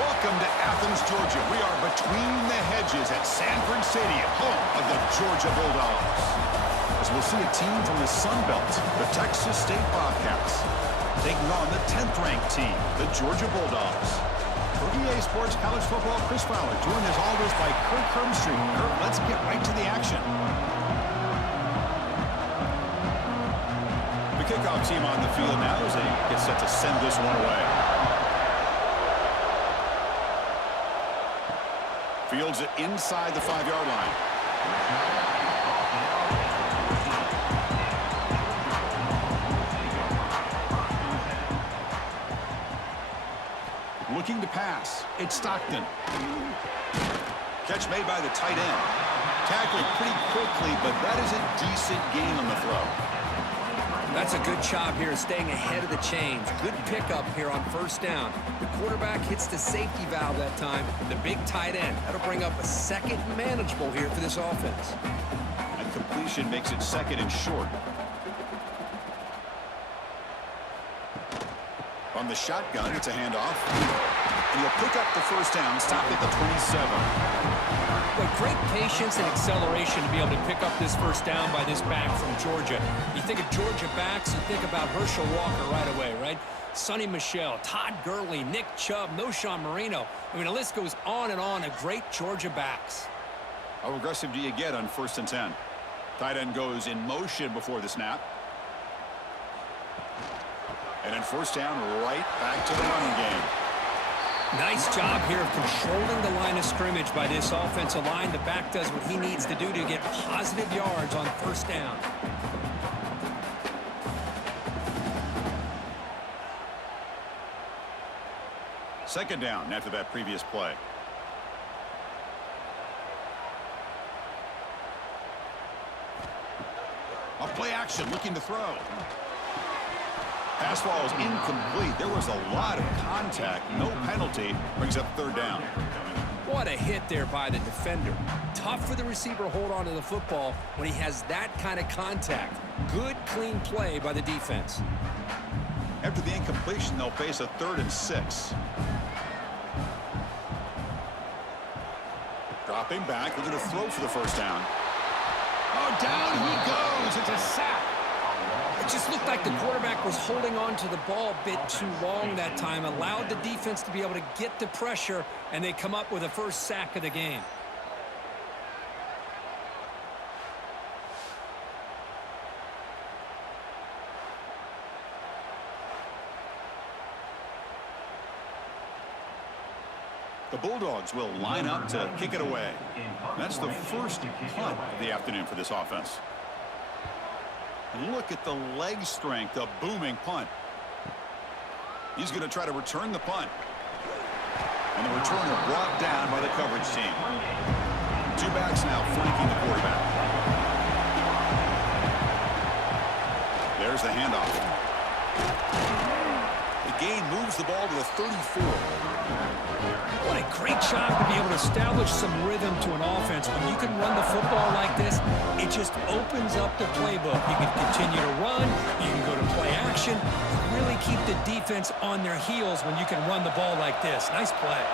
Welcome to Athens, Georgia. We are between the hedges at Sanford Stadium, home of the Georgia Bulldogs. As we'll see a team from the Sun Belt, the Texas State Bobcats, taking on the 10th-ranked team, the Georgia Bulldogs. For EA Sports College Football, Chris Fowler, joined as always by Kirk Hermstreet. Kirk, let's get right to the action. The kickoff team on the field now as they get set to send this one away. Fields it inside the 5-yard line. Looking to pass. It's Stockton. Catch made by the tight end. Tackled pretty quickly, but that is a decent gain on the throw. That's a good job here, staying ahead of the chains. Good pickup here on first down. The quarterback hits the safety valve that time. The big tight end. That'll bring up a second manageable here for this offense. And completion makes it second and short. On the shotgun, it's a handoff. And he'll pick up the first down, stop at the 27. But great patience and acceleration to be able to pick up this first down by this back from Georgia. You think of Georgia backs, you think about Herschel Walker right away, right? Sonny Michel, Todd Gurley, Nick Chubb, Noshawn Marino. I mean, the list goes on and on of great Georgia backs. How aggressive do you get on 1st and 10? Tight end goes in motion before the snap. And then first down, right back to the running game. Nice job here of controlling the line of scrimmage by this offensive line. The back does what he needs to do to get positive yards on first down. Second down after that previous play. Off play action, looking to throw. Pass ball is incomplete. There was a lot of contact. No penalty. Brings up third down. What a hit there by the defender. Tough for the receiver to hold on to the football when he has that kind of contact. Good, clean play by the defense. After the incompletion, they'll face a 3rd and 6. Dropping back. We're going to throw for the first down. Oh, down he goes. It's a sack. It just looked like the quarterback was holding on to the ball a bit too long that time, allowed the defense to be able to get the pressure, and they come up with the first sack of the game. The Bulldogs will line up to kick it away. That's the first punt of the afternoon for this offense. Look at the leg strength, a booming punt. He's going to try to return the punt. And the returner brought down by the coverage team. 2 backs now flanking the quarterback. There's the handoff. The gain moves the ball to the 34. What a great job to be able to establish some rhythm to an offense. When you can run the football like this, it just opens up the playbook. You can continue to run, you can go to play action, really keep the defense on their heels when you can run the ball like this. Nice play.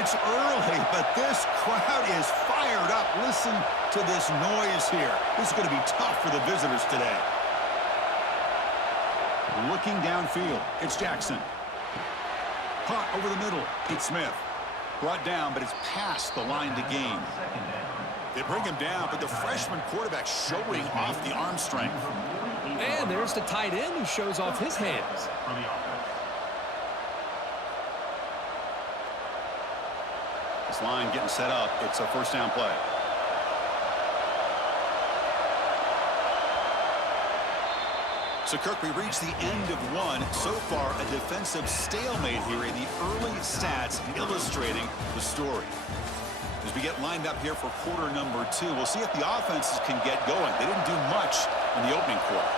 It's early, but this crowd is fired up. Listen to this noise here. This is going to be tough for the visitors today. Looking downfield, it's Jackson. Punt over the middle, it's Smith. Brought down, but it's past the line to gain. They bring him down, but the freshman quarterback showing off the arm strength. And there's the tight end who shows off his hands. This line getting set up. It's a first down play. So, Kirk, we reached the end of one. So far, a defensive stalemate here in the early stats illustrating the story. As we get lined up here for quarter number 2, we'll see if the offenses can get going. They didn't do much in the opening quarter.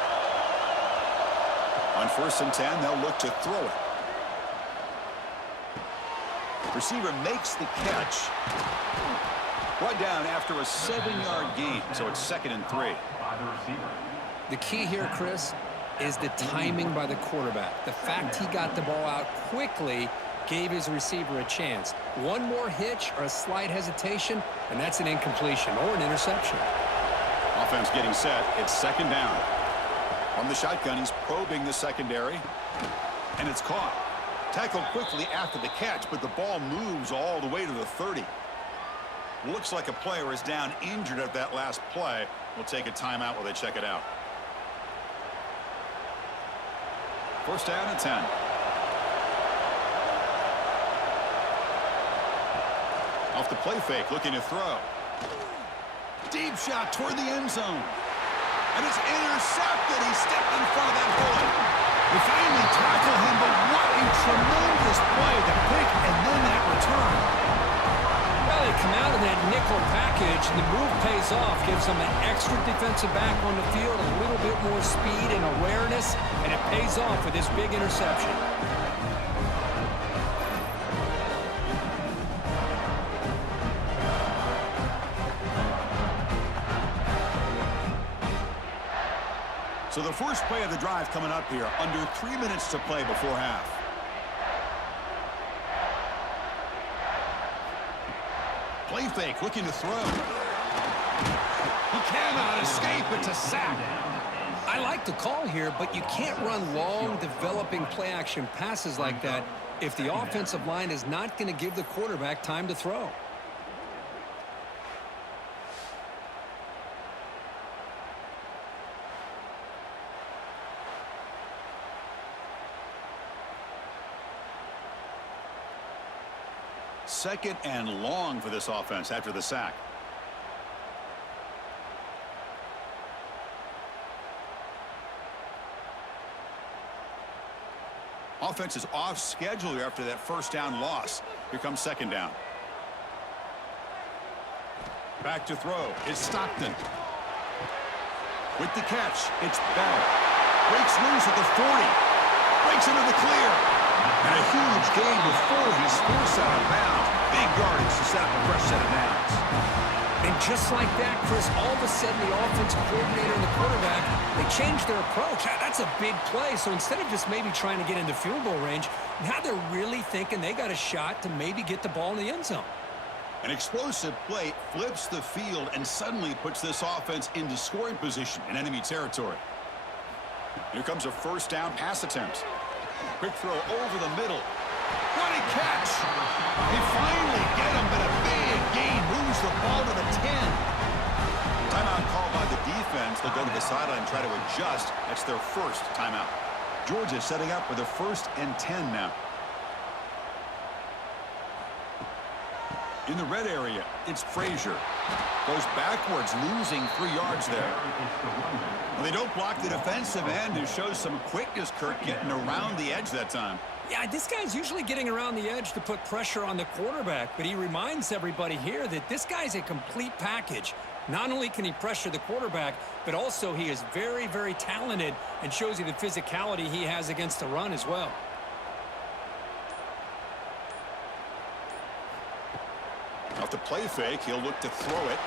On 1st and 10, they'll look to throw it. Receiver makes the catch. Brought down after a 7-yard gain, so it's 2nd and 3. The key here, Chris, is the timing by the quarterback. The fact he got the ball out quickly gave his receiver a chance. One more hitch or a slight hesitation, and that's an incompletion or an interception. Offense getting set. It's second down. From the shotgun, he's probing the secondary. And it's caught. Tackled quickly after the catch, but the ball moves all the way to the 30. Looks like a player is down injured at that last play. We'll take a timeout while they check it out. First down and 10. Off the play fake, looking to throw. Deep shot toward the end zone. And it's intercepted. He stepped in front of that bullet. They finally tackle him, but what a tremendous play. The pick and then that return. Well, they come out of that nickel package, and the move pays off, gives them an extra defensive back on the field, a little bit more speed and awareness, and it pays off with this big interception. So the first play of the drive coming up here, under 3 minutes to play before half. Play fake, looking to throw. He cannot escape. It's a sack. I like the call here, but you can't run long, developing play-action passes like that if the offensive line is not going to give the quarterback time to throw. Second and long for this offense after the sack. Offense is off schedule after that first down loss. Here comes second down. Back to throw. It's Stockton. With the catch, it's Bell. Breaks loose at the 40. Breaks into the clear. And a huge gain before he's forced out of bounds. Big yardage to set up a fresh set of downs. And just like that, Chris, all of a sudden the offensive coordinator and the quarterback, they changed their approach. That's a big play. So instead of just maybe trying to get into field goal range, now they're really thinking they got a shot to maybe get the ball in the end zone. An explosive play flips the field and suddenly puts this offense into scoring position in enemy territory. Here comes a first down pass attempt. Quick throw over the middle. What a catch! They finally get him, but a big gain moves the ball to the 10. Timeout called by the defense. They'll go to the sideline and try to adjust. That's their first timeout. Georgia setting up for the 1st and 10 now. In the red area, it's Frazier. Goes backwards, losing 3 yards there. Well, they don't block the defensive end and shows some quickness, Kirk, getting around the edge that time. Yeah, this guy's usually getting around the edge to put pressure on the quarterback, but he reminds everybody here that this guy's a complete package. Not only can he pressure the quarterback, but also he is very, very talented and shows you the physicality he has against the run as well. Off the play fake, he'll look to throw it.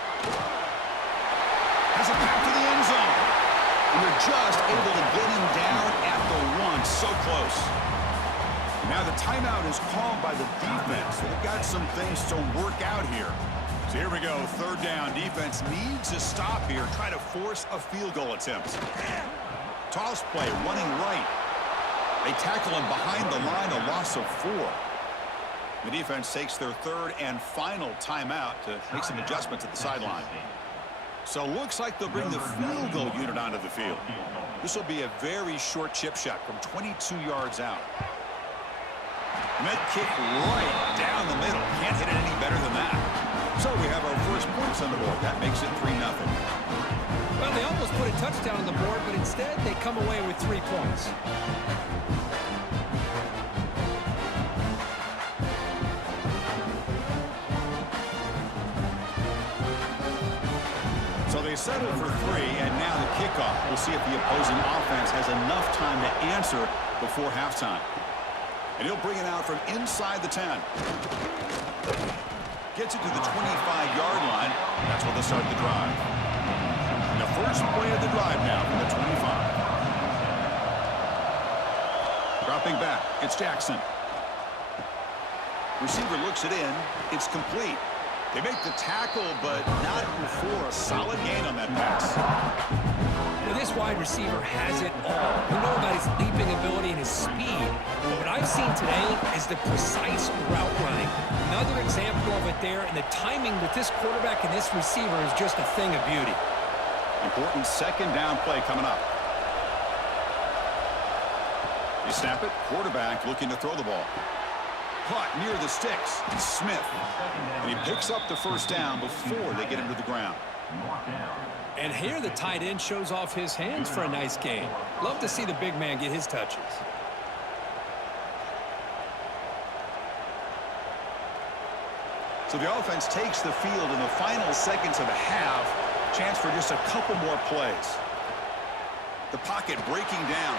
Has it back to the end zone. And they're just able to get him down at the 1. So close. Now the timeout is called by the defense. They've got some things to work out here. So here we go, third down. Defense needs to stop here, try to force a field goal attempt. Toss play, running right. They tackle him behind the line, a loss of 4. The defense takes their third and final timeout to make some adjustments at the sideline. So looks like they'll bring the field goal unit onto the field. This will be a very short chip shot from 22 yards out. And that kick right down the middle. Can't hit it any better than that. So we have our first points on the board. That makes it 3-0. Well, they almost put a touchdown on the board, but instead they come away with 3 points. So they settle for 3, and now the kickoff. We'll see if the opposing offense has enough time to answer before halftime. And he'll bring it out from inside the 10. Gets it to the 25-yard line. That's where they'll start the drive. And the first play of the drive now from the 25. Dropping back, it's Jackson. Receiver looks it in. It's complete. They make the tackle, but not before a solid gain on that pass. Well, this wide receiver has it all. We know about his leaping ability and his speed, but what I've seen today is the precise route running. Another example of it there, and the timing with this quarterback and this receiver is just a thing of beauty. Important second down play coming up. You snap it, quarterback looking to throw the ball. Caught near the sticks, Smith. And he picks up the first down before they get him to the ground. And here the tight end shows off his hands for a nice gain. Love to see the big man get his touches. So the offense takes the field in the final seconds of the half. Chance for just a couple more plays. The pocket breaking down.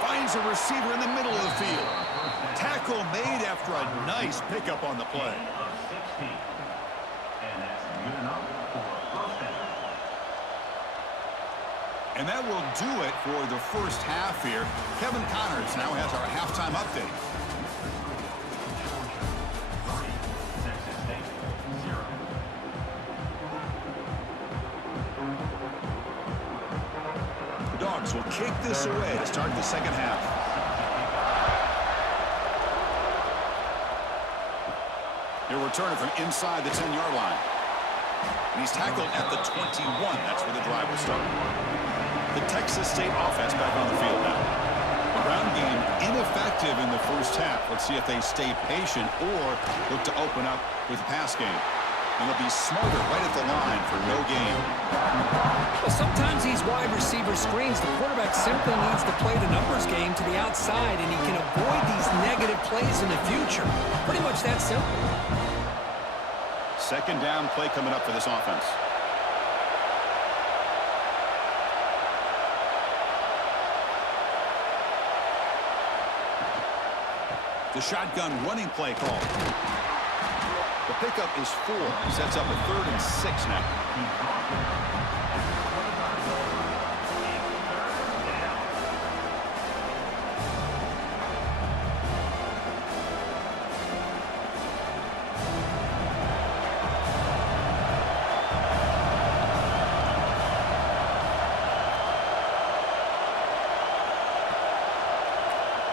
Finds a receiver in the middle of the field. Tackle made after a nice pickup on the play. And that will do it for the first half here. Kevin Connors now has our halftime update. The Dogs will kick this away to start the second half. He'll return it from inside the 10-yard line. And he's tackled at the 21. That's where the drive will start. The Texas State offense back on the field now. The ground game ineffective in the first half. Let's see if they stay patient or look to open up with the pass game. And they'll be smarter right at the line for no gain. Well, sometimes these wide receiver screens, the quarterback simply needs to play the numbers game to the outside, and he can avoid these negative plays in the future. Pretty much that simple. Second down play coming up for this offense. The shotgun running play call. The pickup is 4. Sets up a 3rd and 6 now.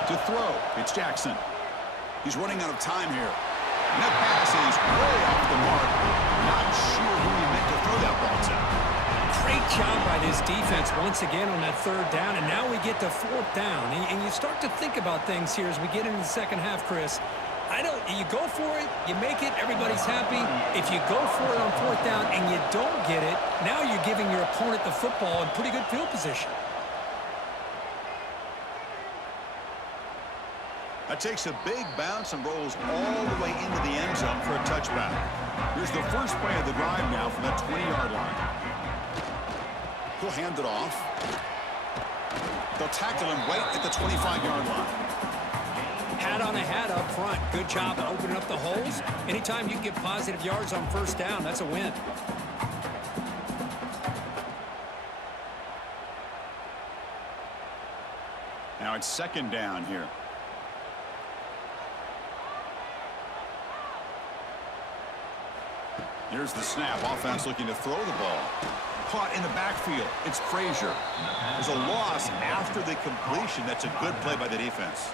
To throw, it's Jackson. He's running out of time here. And that pass is way off the mark. Not sure who he meant to throw that ball to. Great job by this defense once again on that 3rd down, and now we get to 4th down. And you start to think about things here as we get into the second half, Chris. You go for it, you make it, everybody's happy. If you go for it on 4th down and you don't get it, now you're giving your opponent the football in pretty good field position. That takes a big bounce and rolls all the way into the end zone for a touchback. Here's the first play of the drive now from that 20-yard line. He'll hand it off. They'll tackle him right at the 25-yard line. Hat on a hat up front. Good job opening up the holes. Anytime you can get positive yards on 1st down, that's a win. Now it's 2nd down here. Here's the snap. Offense looking to throw the ball. Caught in the backfield. It's Frazier. There's a loss after the completion. That's a good play by the defense.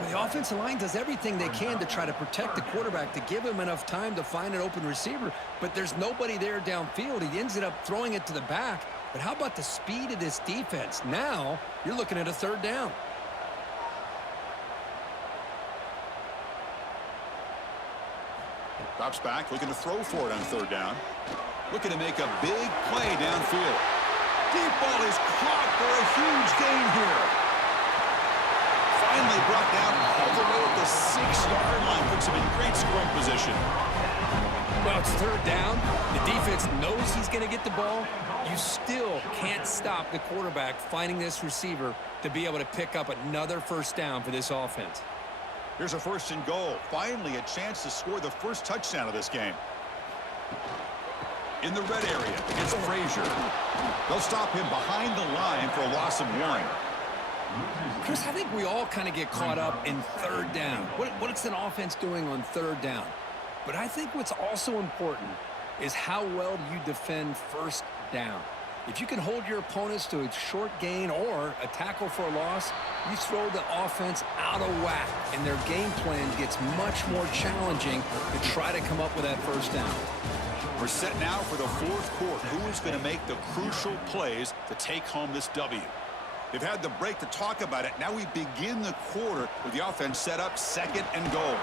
Well, the offensive line does everything they can to try to protect the quarterback, to give him enough time to find an open receiver, but there's nobody there downfield. He ends up throwing it to the back. But how about the speed of this defense? Now you're looking at a 3rd down. Drops back, looking to throw for it on 3rd down. Looking to make a big play downfield. Deep ball is caught for a huge gain here. Finally brought down all the way at the 6-yard line. Puts him in great scoring position. Well, it's 3rd down. The defense knows he's going to get the ball. You still can't stop the quarterback finding this receiver to be able to pick up another 1st down for this offense. Here's a 1st and goal. Finally a chance to score the first touchdown of this game. In the red area, it's Frazier. They'll stop him behind the line for a loss of 1. Chris, I think we all kind of get caught up in third down. What's an offense doing on third down? But I think what's also important is how well do you defend first down. If you can hold your opponents to a short gain or a tackle for a loss, you throw the offense out of whack, and their game plan gets much more challenging to try to come up with that first down. We're set now for the fourth quarter. Who is going to make the crucial plays to take home this W? They've had the break to talk about it. Now we begin the quarter with the offense set up 2nd and goal.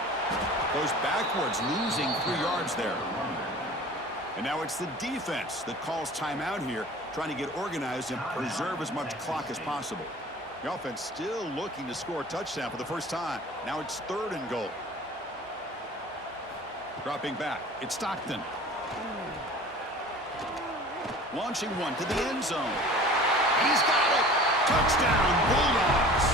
Goes backwards, losing 3 yards there. And now it's the defense that calls timeout here, trying to get organized and preserve as much clock as possible. The offense still looking to score a touchdown for the first time. Now it's 3rd and goal. Dropping back, it's Stockton. Launching one to the end zone. He's got it! Touchdown, Bulldogs!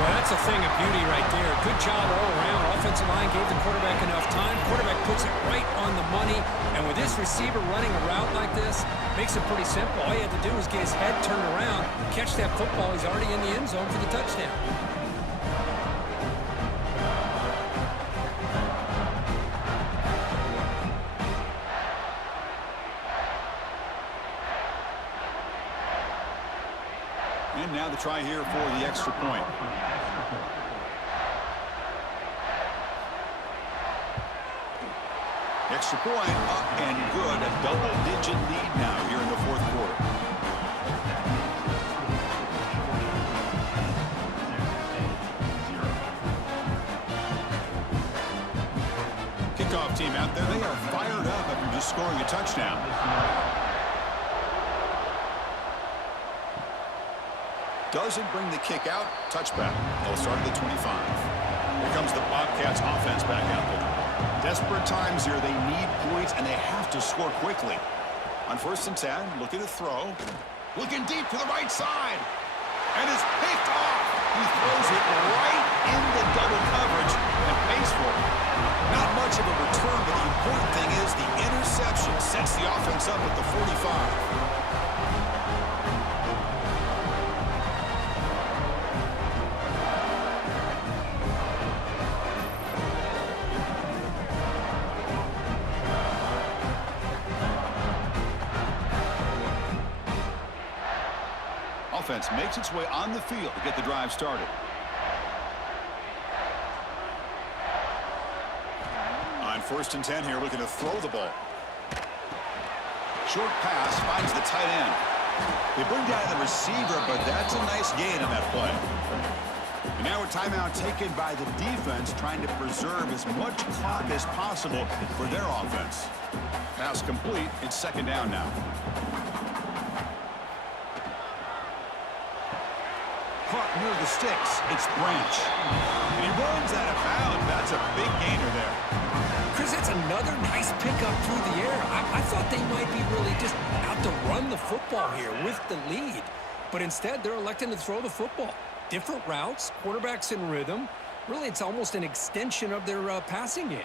Well, that's a thing of beauty right there. Good job all around. Offensive line gave the quarterback enough time. Quarterback puts it right on the money. And with this receiver running a route like this, makes it pretty simple. All you have to do is get his head turned around, catch that football. He's already in the end zone for the touchdown. And now the try here for the extra point. Extra point up and good. A double-digit lead now here in the fourth quarter. Kickoff team out there. They are fired up after just scoring a touchdown. Doesn't bring the kick out. Touchback. They'll start at the 25. Here comes the Bobcats offense back out there. Desperate times here. They need points, and they have to score quickly. On 1st and 10, looking to throw. Looking deep to the right side. And it's picked off. He throws it right in the double coverage and pays for it. Not much of a return, but the important thing is the interception sets the offense up at the 45. Offense makes its way on the field to get the drive started. On 1st and 10 here, looking to throw the ball. Short pass finds the tight end. They bring down the receiver, but that's a nice gain on that play. And now a timeout taken by the defense, trying to preserve as much clock as possible for their offense. Pass complete. It's 2nd down now. Caught near the sticks. It's Branch. And he runs out of bounds. That's a big gainer there. Chris, that's another nice pickup through the air. I thought they might be really just out to run the football here with the lead. But instead, they're electing to throw the football. Different routes, quarterbacks in rhythm. Really, it's almost an extension of their passing game.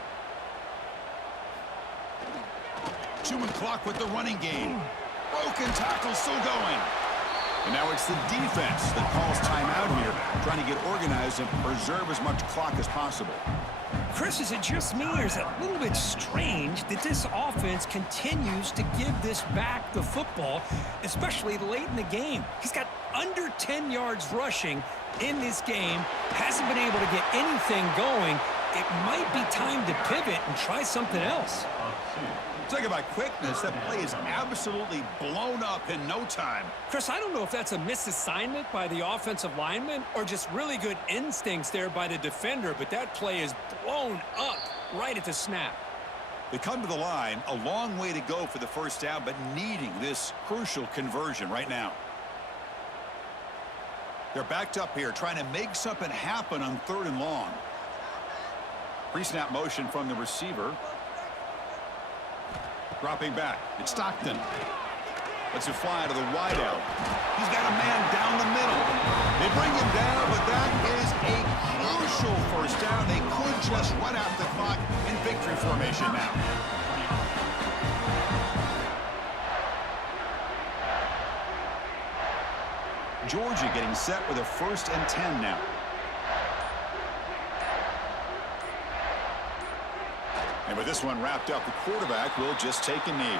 Chewing clock with the running game. Broken tackle still going. And now it's the defense that calls timeout here, trying to get organized and preserve as much clock as possible. Chris, is it just me, or is it a little bit strange that this offense continues to give this back the football, especially late in the game? He's got under 10 yards rushing in this game, hasn't been able to get anything going. It might be time to pivot and try something else. Talk about quickness. That play is absolutely blown up in no time. Chris, I don't know if that's a misassignment by the offensive lineman or just really good instincts there by the defender, but that play is blown up right at the snap. They come to the line, a long way to go for the first down, but needing this crucial conversion right now. They're backed up here, trying to make something happen on 3rd and long. Pre-snap motion from the receiver. Dropping back, it's Stockton. Lets it fly to the wideout. He's got a man down the middle. They bring him down, but that is a crucial first down. They could just run out the clock in victory formation now. Georgia getting set with a 1st and 10 now. And with this one wrapped up, the quarterback will just take a knee.